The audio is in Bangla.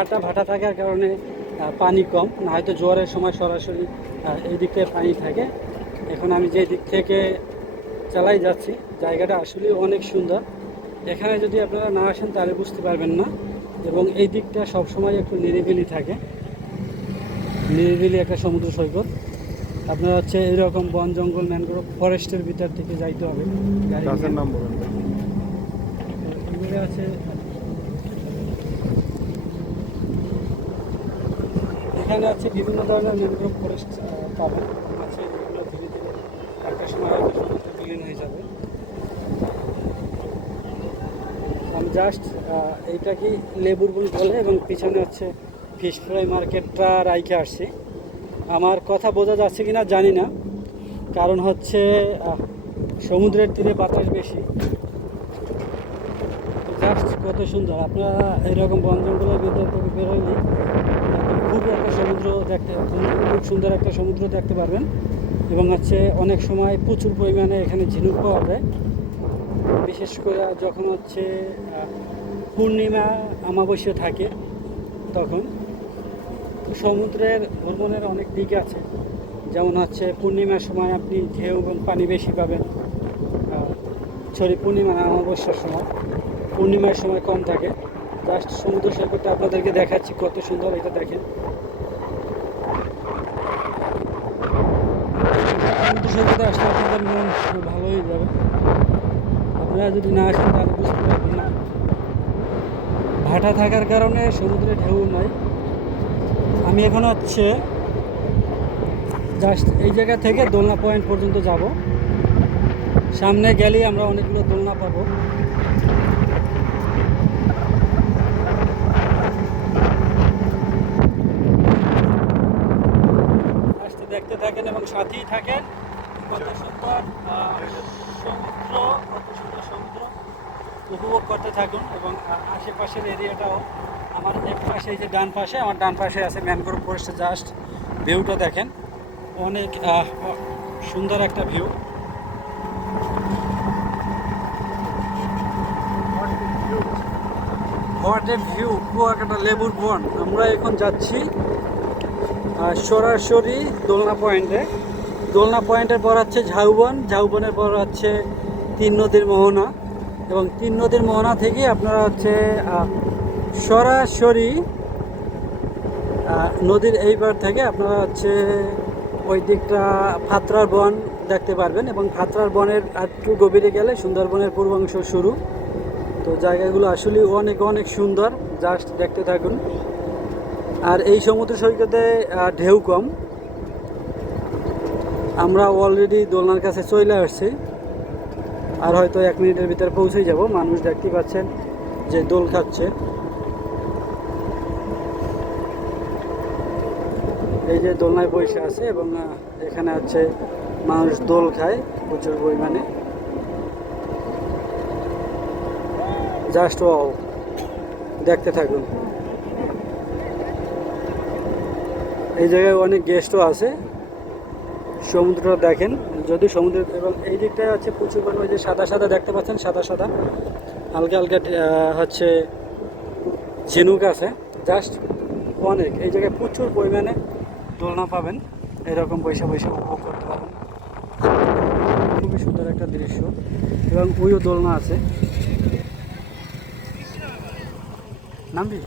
ভাটা ভাটা থাকার কারণে পানি কম। না হয়তো জোয়ারের সময় সরাসরি এই দিক থেকে পানি থাকে। এখন আমি যে দিক থেকে চালাই যাচ্ছি জায়গাটা আসলে অনেক সুন্দর। এখানে যদি আপনারা না আসেন তাহলে বুঝতে পারবেন না। এবং এই দিকটা সবসময় একটু নিরিবিলি থাকে। নিরিবিলি একটা সমুদ্র সৈকত। আপনারা হচ্ছে এরকম বন জঙ্গল ম্যানগ্রোভ ফরেস্টের ভিতর থেকে যাইতে হবে। গাড়ি নাম বলেন। এখানে আছে বিভিন্ন ধরনের ম্যানগ্রোভ ফরেস্ট পাবেন আছে যেগুলো ধীরে ধীরে একটা সময় বিলীন হয়ে যাবে। আমি জাস্ট এইটা কি লেবুর বল বলে এবং পিছনে হচ্ছে ফিশ ফ্রাই মার্কেটটা রাইখে আসছি। আমার কথা বোঝা যাচ্ছে কি না জানি না। কারণ হচ্ছে সমুদ্রের তীরে বাতাস বেশি। জাস্ট কত সুন্দর। আপনারা এরকম বন জঙ্গলের ভিতর থেকে বেরোয়নি খুব একটা দেখতে খুব সুন্দর একটা সমুদ্র দেখতে পারবেন। এবং হচ্ছে অনেক সময় প্রচুর পরিমাণে এখানে ঝিনুক পাওয়া যায়। বিশেষ করে যখন হচ্ছে পূর্ণিমা অমাবস্যা থাকে তখন সমুদ্রের ভ্রমণের অনেক দিক আছে। যেমন হচ্ছে পূর্ণিমার সময় আপনি ঢেউ এবং পানি বেশি পাবেন। সরি, পূর্ণিমা অমাবস্যার সময়। পূর্ণিমার সময় কম থাকে। জাস্ট সমুদ্র সৈকতটা আপনাদেরকে দেখাচ্ছি কত সুন্দর এটা দেখেন। আপনাদের মন ভালো যাবে। আপনারা যদি না আসেন তাহলে বুঝতে পারবেন না। ভাটা থাকার কারণে সমুদ্রে ঢেউ নাই। আমি এখন হচ্ছে জাস্ট এই জায়গা থেকে দোলনা পয়েন্ট পর্যন্ত যাব। সামনে গেলেই আমরা অনেকগুলো দোলনা পাবো। দেখতে থাকেন এবং সাথেই থাকেন। কত সুন্দর সমুদ্র কত সুন্দর সমুদ্র। উপভোগ করতে থাকুন এবং আশেপাশের এরিয়াটাও। আমার এক পাশে, এই যে ডান পাশে, আমার ডান পাশে আছে ম্যানগ্রোভ ফরেস্টে জাস্ট। ভিউটা দেখেন। অনেক সুন্দর একটা ভিউ। হোয়াট ভিউ কুয়াকাটা, লেবুর বন। আমরা এখন যাচ্ছি সরাসরি দোলনা পয়েন্টে। দোলনা পয়েন্টের পর হচ্ছে ঝাউবন। ঝাউবনের পর হচ্ছে তিন নদীর মোহনা এবং তিন নদীর মোহনা থেকে আপনারা হচ্ছে সরাসরি নদীর এই পার থেকে আপনারা হচ্ছে ওই দিকটা ফাতরার বন দেখতে পারবেন এবং ফাতরার বনের একটু গভীরে গেলে সুন্দরবনের পূর্বাংশ শুরু। তো জায়গাগুলো আসলে অনেক অনেক সুন্দর। জাস্ট দেখতে থাকুন। আর এই সমুদ্র সৈকতে ঢেউ কম। আমরা অলরেডি দোলনার কাছে চলে আসছি। আর হয়তো এক মিনিটের ভিতরে পৌঁছে যাব। মানুষ দেখতে পাচ্ছেন যে দোল খাচ্ছে। এই যে দোলনায় বসে আছে এবং এখানে হচ্ছে মানুষ দোল খায় প্রচুর পরিমাণে। জাস্ট ও দেখতে থাকুন। এই জায়গায় অনেক গেস্টও আছে। সমুদ্রটা দেখেন, যদি সমুদ্র এবং এই দিকটায় হচ্ছে প্রচুর পরিমাণে যে সাদা সাদা দেখতে পাচ্ছেন, সাদা সাদা। হালকা হালকা হচ্ছে ঝিনুক আছে। জাস্ট অনেক, এই জায়গায় প্রচুর পরিমাণে দোলনা পাবেন। এরকম পয়সা পয়সা উপভোগ করতে পারবেন। খুবই সুন্দর একটা দৃশ্য। এবং ওইও দোলনা আছে। নামবি